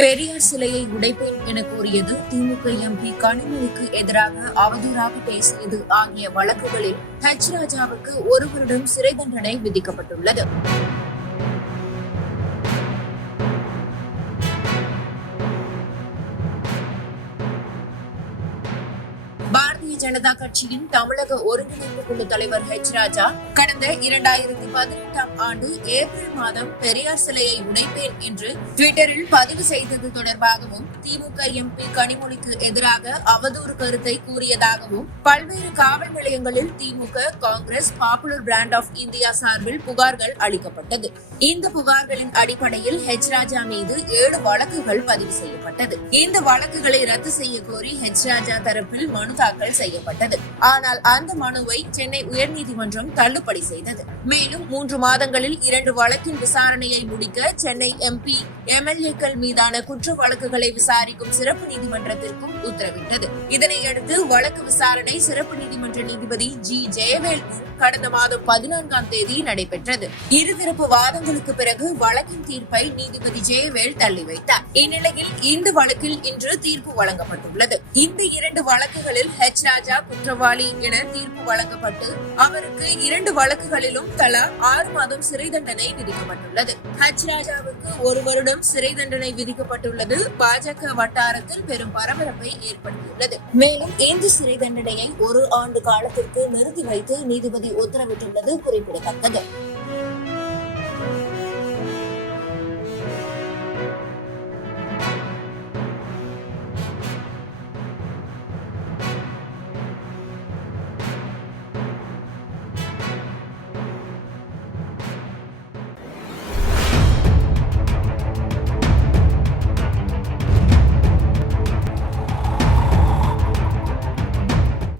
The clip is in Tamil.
பெரியார் சிலையை உடைப்பேன் என கூறியது திமுக எம்பி கனிமொழிக்கு எதிராக அவதூறாக பேசியது ஆகிய வழக்குகளில் ஹெச் ராஜாவுக்கு ஒரு வருடம் சிறை தண்டனை விதிக்கப்பட்டுள்ளது. ஜனதா கட்சியின் தமிழக ஒருங்கிணைப்பு குழு தலைவர் ஹெச் ராஜா கடந்த இரண்டாயிரத்தி பதினெட்டாம் ஆண்டு ஏப்ரல் மாதம் பெரியார் சிலையை உடைப்பேன் என்று ட்விட்டரில் பதிவு செய்தது தொடர்பாகவும் திமுக எம்பி கனிமொழிக்கு எதிராக அவதூறு கருத்தை கூறியதாகவும் பல்வேறு காவல் நிலையங்களில் DMK Congress Popular Front of India சார்பில் புகார்கள் அளிக்கப்பட்டது. இந்த புகார்களின் அடிப்படையில் ஹெச் ராஜா மீது ஏழு வழக்குகள் பதிவு செய்யப்பட்டது. இந்த வழக்குகளை ரத்து செய்ய கோரி ஹெச் ராஜா தரப்பில் மனு தாக்கல் செய்யப்பட்டது. ஆனால் அந்த மனுவை சென்னை உயர்நீதிமன்றம் தள்ளுபடி செய்தது. மேலும் மூன்று மாதங்களில் இரண்டு வழக்கின் விசாரணையை முடிக்க சென்னை எம்பி எம்எல்ஏக்கள் மீதான குற்ற வழக்குகளை விசாரிக்கும் சிறப்பு நீதிமன்றத்திற்கும் உத்தரவிட்டது. இதனையடுத்து வழக்கு விசாரணை சிறப்பு நீதிமன்ற நீதிபதி ஜி. ஜெயவேல் கடந்த மாதம் பதினான்காம் தேதி நடைபெற்றது. இருதரப்பு வாதங்களுக்கு பிறகு வழக்கின் தீர்ப்பை நீதிபதி ஜெயவேல் தள்ளி வைத்தார். இந்நிலையில் இந்த வழக்கில் இன்று தீர்ப்பு வழங்கப்பட்டுள்ளது. இந்த இரண்டு வழக்குகளில் ஹெச் ராஜா குற்றவாளி என தீர்ப்பு வழங்கப்பட்டு அவருக்கு இரண்டு வழக்குகளிலும் தலா ஆறு மாதம் சிறை தண்டனை விதிக்கப்பட்டுள்ளது. ஹஜ் ராஜாவுக்கு ஒரு வருடம் சிறை தண்டனை விதிக்கப்பட்டுள்ளது. பாஜக வட்டாரத்தில் பெரும் பரபரப்பை ஏற்படுத்தியுள்ளது. மேலும் இந்த சிறை தண்டனையை ஒரு ஆண்டு காலத்திற்கு நிறுத்தி வைத்து நீதிபதி உத்தரவிட்டுள்ளது குறிப்பிடத்தக்கது.